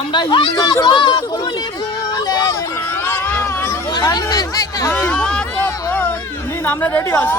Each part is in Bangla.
আমরা- হিন্দু আমরা রেডি আছি।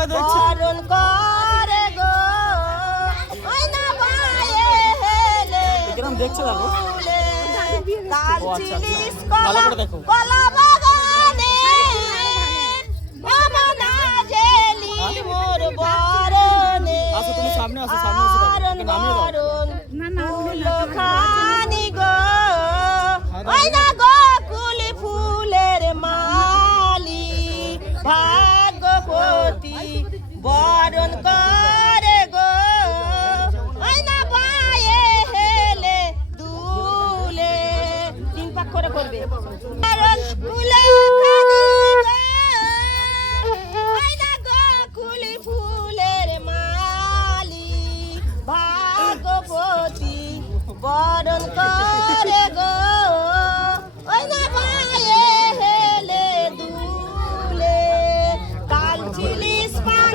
ওইভাবে দেখছি বরণ করে গো ওই না পায়ে হেলে কিরম দেখছে দেখো ফুলে ও আচ্ছা, আচ্ছা। কালচিলিস ভালো কলা কলা বাগানে অমনা জেলি মোর বরণে আসো, তুমি সামনে আসো, সামনে এসে দেখো। আরন ওকে নামিয়ে দাও। বরণ ফুল খানি গো ওই না গো কুলি বরণ করে গো। ওই না পায়ে হেলে দুলে কাল চিলিস পান